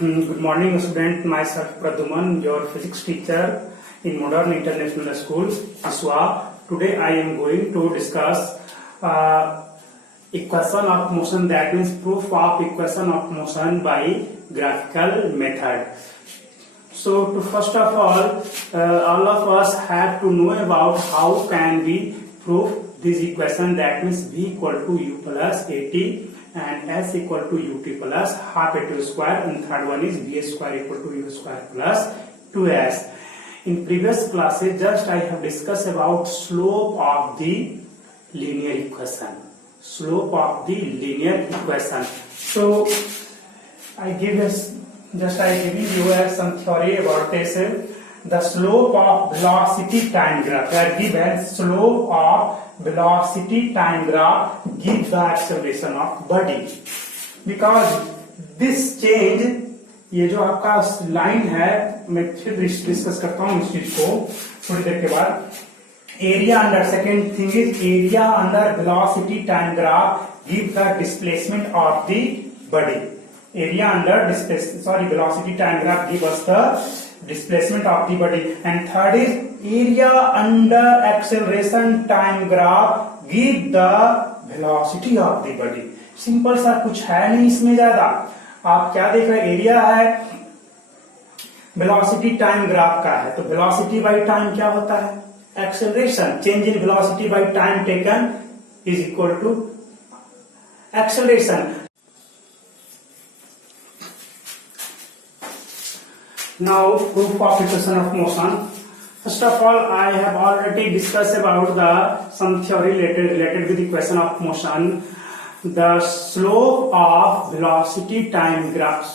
Good morning, student. Myself Praduman, your physics teacher in Modern International School, ISWA. Today I am going to discuss equation of motion, that means proof of equation of motion by graphical method. So, first of all of us have to know about how can we prove this equation, that means v equal to u plus at and s equal to ut plus half at square, and third one is v square equal to u square plus 2s. In previous classes just I have discussed about slope of the linear equation. So I give you some theory about this. The slope of velocity time graph, where given slope of velocity time graph gives the acceleration of body. Because this change, ये जो आपका line है, मैं फिर discuss करता हूँ इस चीज को थोड़ी देर के बाद. Area under, second thing is area under velocity time graph give the displacement of the body. Area under velocity time graph give us the displacement of the body. And third is area under acceleration time graph give the velocity of the body. Simple सा, कुछ है नहीं इसमें ज्यादा. आप क्या देख रहे हैं, एरिया है, वेलोसिटी टाइम ग्राफ का है, तो वेलोसिटी बाई टाइम क्या होता है, acceleration. Change in velocity by time taken is equal to acceleration. Now, proof of equation of motion. First of all, I have already discussed about some theory related with equation of motion. The slope of velocity time graph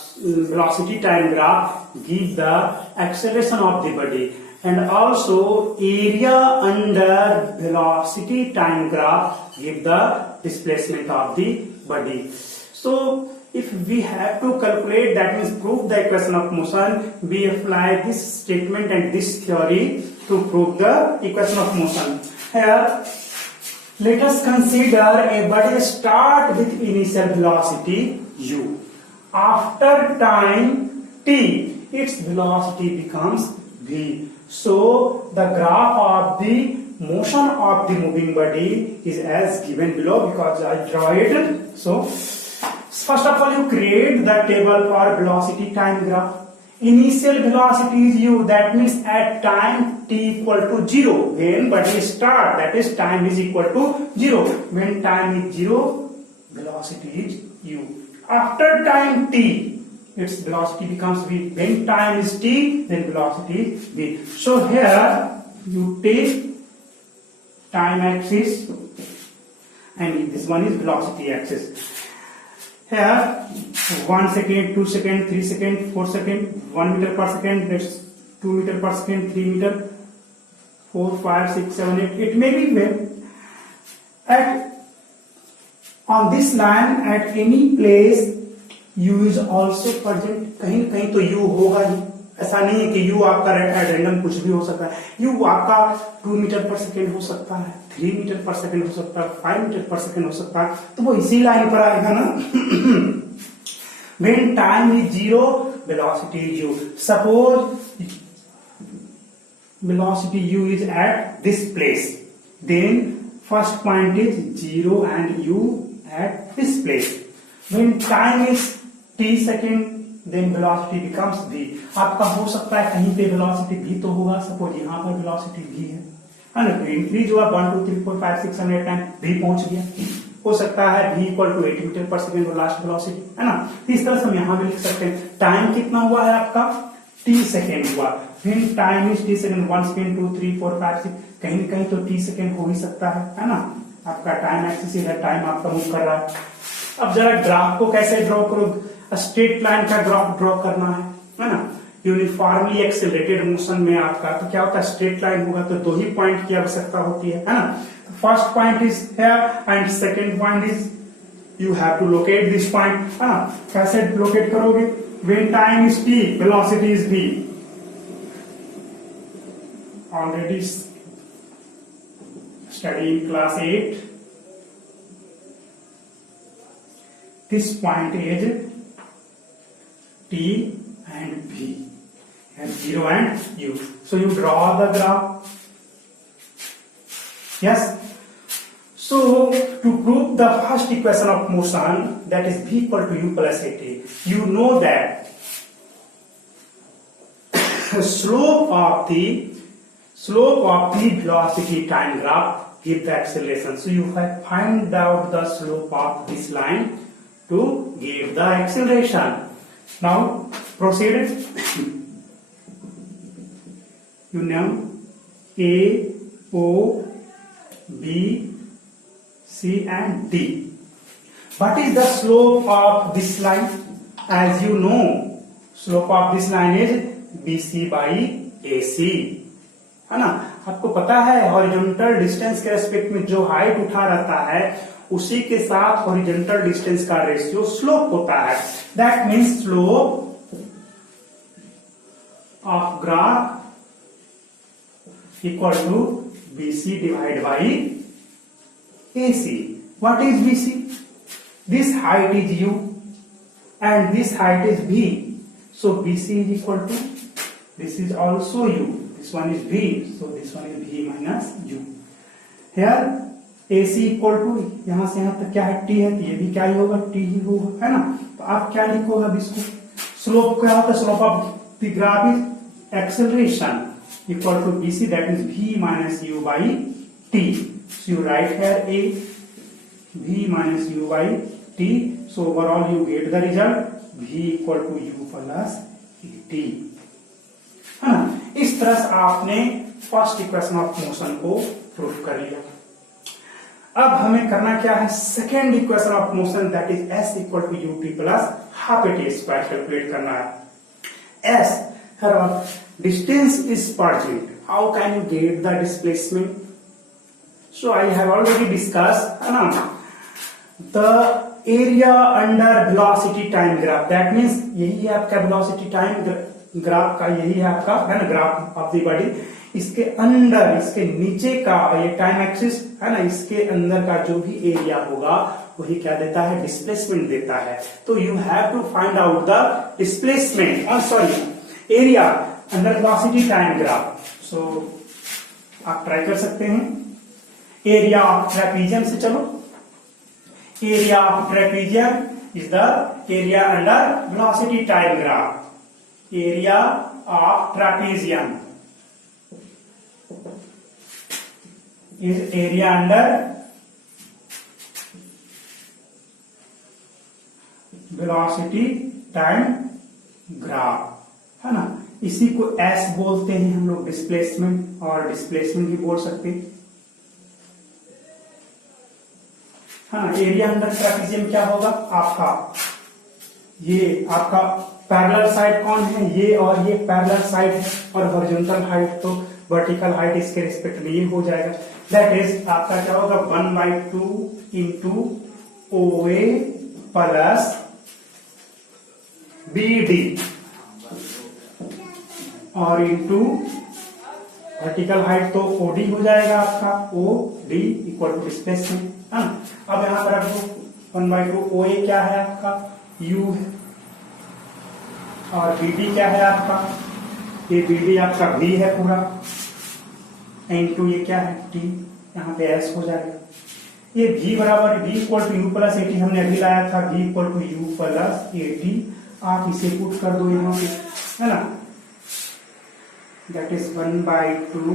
give the acceleration of the body, and also area under velocity time graph give the displacement of the body. So, if we have to calculate, that means prove the equation of motion, we apply this statement and this theory to prove the equation of motion. Here, let us consider a body start with initial velocity u. After time t, its velocity becomes v. So, the graph of the motion of the moving body is as given below, because I draw it. So, first of all, you create the table for velocity time graph. Initial velocity is u, that means at time t equal to 0, when body start, that is time is equal to 0. When time is 0, velocity is u. After time t, its velocity becomes v. When time is t, then velocity is v. So here you take time axis and this one is velocity axis. Here 1 second, 2 second, 3 second, 4 second, 1 meter per second, that's 2 meter per second, 3 meter, 4, 5, 6, 7, 8. It may be where on this line at any place u is also present. कहीं कहीं तो u होगा ही. ऐसा नहीं है कि u आपका random कुछ भी हो सकता है. u आपका 2 मीटर पर सेकेंड हो सकता है, 3 मीटर पर सेकेंड हो सकता है, 5 मीटर पर सेकेंड हो सकता है, तो वो इसी लाइन पर आएगा ना. When time is 0, velocity is u. Suppose velocity u is at this place, then first point is 0 and u at this place. When time is t second, then velocity becomes v. आपका हो सकता है कहीं पे velocity v तो होगा, suppose यहाँ पर velocity v है ना, तो इंक्रीज हुआ 1 2 3 4 5 6 7 8 9, v पहुंच गया. हो सकता है v इक्वल टू 80 मीटर पर सेकेंड लास्ट वेलोसिटी, है ना. इस तरह से हम यहाँ भी लिख सकते हैं. टाइम कितना हुआ है आपका, t सेकेंड हुआ. फिर time is t second, 1 second, 2 3 4 5 6, कहीं कहीं तो t सेकेंड हो ही सकता है ना. आपका टाइम एक्सिस है, टाइम आपका मूव कर रहा है. अब जरा ग्राफ को कैसे ड्रॉ करो, स्ट्रेट लाइन का ग्राफ ड्रॉ करना है ना. यूनिफॉर्मली एक्सेलरेटेड मोशन में आपका तो क्या होता है, स्ट्रेट लाइन होगा तो 2 ही पॉइंट की आवश्यकता होती है ना. First point is here and second point is, you have to locate this point, है ना. कैसे लोकेट करोगे, when time is t, velocity is v. Already study in class 8. This point is T and V, and 0 and U. So you draw the graph. Yes. So to prove the first equation of motion, that is V equal to U plus AT, you know that slope of the velocity time graph give the acceleration. So you have find out the slope of this line to give the acceleration. Now proceed. You know A, O, B, C and D. What is the slope of this line? As you know, slope of this line is BC by AC, है ना. आपको पता है horizontal distance के respect में जो height उठा रहता है उसी के साथ हॉरिजॉन्टल डिस्टेंस का रेशियो स्लोप होता है. That means slope of graph equal to BC divide by AC. What is BC? This height is U and this height is V. So BC is equal to, this is also U. This one is V. So this one is V minus U. Here AC equal to, यहां से यहां तक क्या है T है, ये भी क्या ही होगा T ही होगा, है ना. तो आप क्या लिखोगे अब इसको, स्लोप क्या होता है, slope of the graph is acceleration equal to BC, that is V minus U by T. So you write here A, V minus U by T. So overall you get the result V equal to U plus AT, है ना. इस तरह से आपने first equation of motion को proof कर लिया. अब हमें करना क्या है, second equation of motion that is S equal to UT plus half AT square calculate करना है. S distance is per unit. How can you get the displacement? So I have already discussed, है ना, the area under velocity time graph. That means यही है आपका velocity time graph का, यही है आपका, है ना, ग्राफ ऑफ द बॉडी. इसके अंदर, इसके नीचे का ये टाइम एक्सिस है ना, इसके अंदर का जो भी एरिया होगा वही क्या देता है, डिस्प्लेसमेंट देता है. तो you have to find out the displacement, sorry area under velocity time graph. So आप ट्राई कर सकते हैं. एरिया ऑफ ट्रेपीजियम से चलो. Area of trapezium is the area under velocity time graph. Area of trapezium is area under velocity time graph, है ना. इसी को S बोलते हैं हम लोग डिस्प्लेसमेंट, और डिस्प्लेसमेंट भी बोल सकते हैं. हाँ, एरिया अंडर ट्रेपीजियम क्या होगा आपका, ये आपका पैरेलल साइड कौन है, ये और ये पैरेलल साइड है, और हॉरिजॉन्टल हाइट तो वर्टिकल हाइट इसके रिस्पेक्ट में ये हो जाएगा. दैट इज आपका क्या होगा, 1/2 इंटू OA प्लस BD और इंटू वर्टिकल हाइट तो OD हो जाएगा आपका, OD इक्वल टू डिस्प्लेसमेंट. अब यहां पर आपको 1/2 OA क्या है आपका, U है, और BD क्या है आपका, ये BD आपका V है पूरा, इंटू ये क्या है T, यहाँ पे S हो जाएगा. ये V बराबर V equal to U plus AT हमने अभी लाया था, V equal to U plus AT. आप इसे पुट कर दो यहाँ पे, है ना. That is 1/2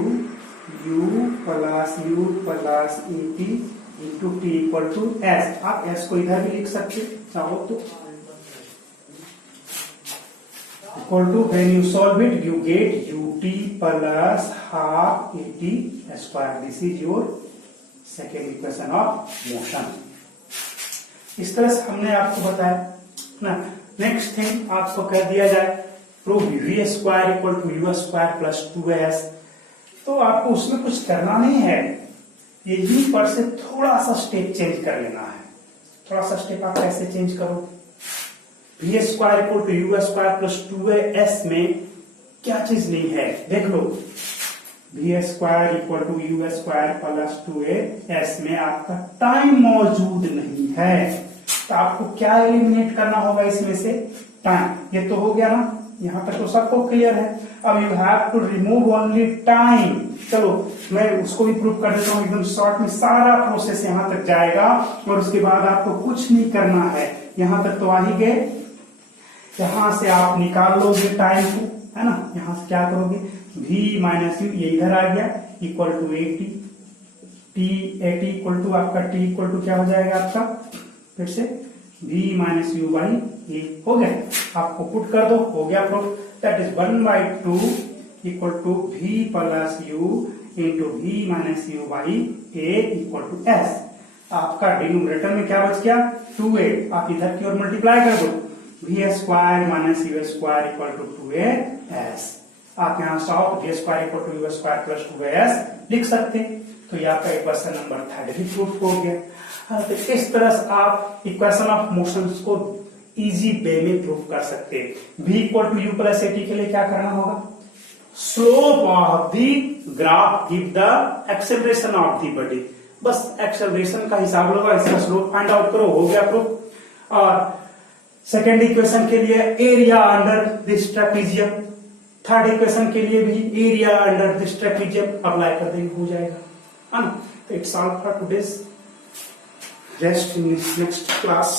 U plus AT into T equal to S. आप S को इधर भी लिख सकते चाहो तो. Equal to when you solve it you get UT plus half AT square. This is your second equation of motion. इस तरह से हमने आपको बताया ना. नेक्स्ट थिंग आपको कह दिया जाए prove V square equal to U square plus 2S. तो आपको उसमें कुछ करना नहीं है, यही पर से थोड़ा सा स्टेप चेंज कर लेना है. थोड़ा सा स्टेप आप कैसे चेंज करो, V square equal to U square plus 2S में क्या चीज नहीं है, देख लो. V square equal to U square plus 2S में आपका टाइम मौजूद नहीं है, तो आपको क्या एलिमिनेट करना होगा इसमें से, टाइम. ये तो हो गया ना, यहाँ तक तो सबको क्लियर है। अब you have to remove only time. चलो मैं उसको भी प्रूव कर देता हूँ एकदम शॉर्ट में। सारा प्रोसेस यहाँ तक जाएगा और उसके बाद आपको कुछ नहीं करना है। यहाँ तक तो आ ही गए, यहां से आप निकाल लोगे टाइम को, है ना। यहां से क्या करोगे, v माइनस यू, ये इधर आ गया, equal to 80 T, 80 equal to आपका t इक्वल टू क्या हो जाएगा आपका, फिर से v minus u by a. हो गया, आपको पुट कर दो, हो गया proof. That is 1/2 equal to v plus u into v minus u by a equal to s। आपका डिनोमिनेटर में क्या बच गया, 2a। आप इधर की ओर मल्टीप्लाई कर दो, v square minus u square equal to 2as। आप यहाँ solve v square equal to u square plus 2as लिख सकते हैं। तो ये आपका इक्वेशन नंबर 3 भी प्रूफ हो गया। तो इस तरह से आप इक्वेशन ऑफ मोशंस को इजी वे में प्रूफ कर सकते हैं। v equal to u plus a t के लिए क्या करना होगा, slope of the graph give the acceleration of the body. बस एक्सेलरेशन का हिसाब होगा, इसका स्लोप फाइंड आउट करो, हो गया प्रूफ। और सेकेंड इक्वेशन के लिए area under this trapezium, third equation के लिए भी area under this trapezium apply कर देंगे, हो जाएगा, है ना। तो it's all for today's, rest in next class.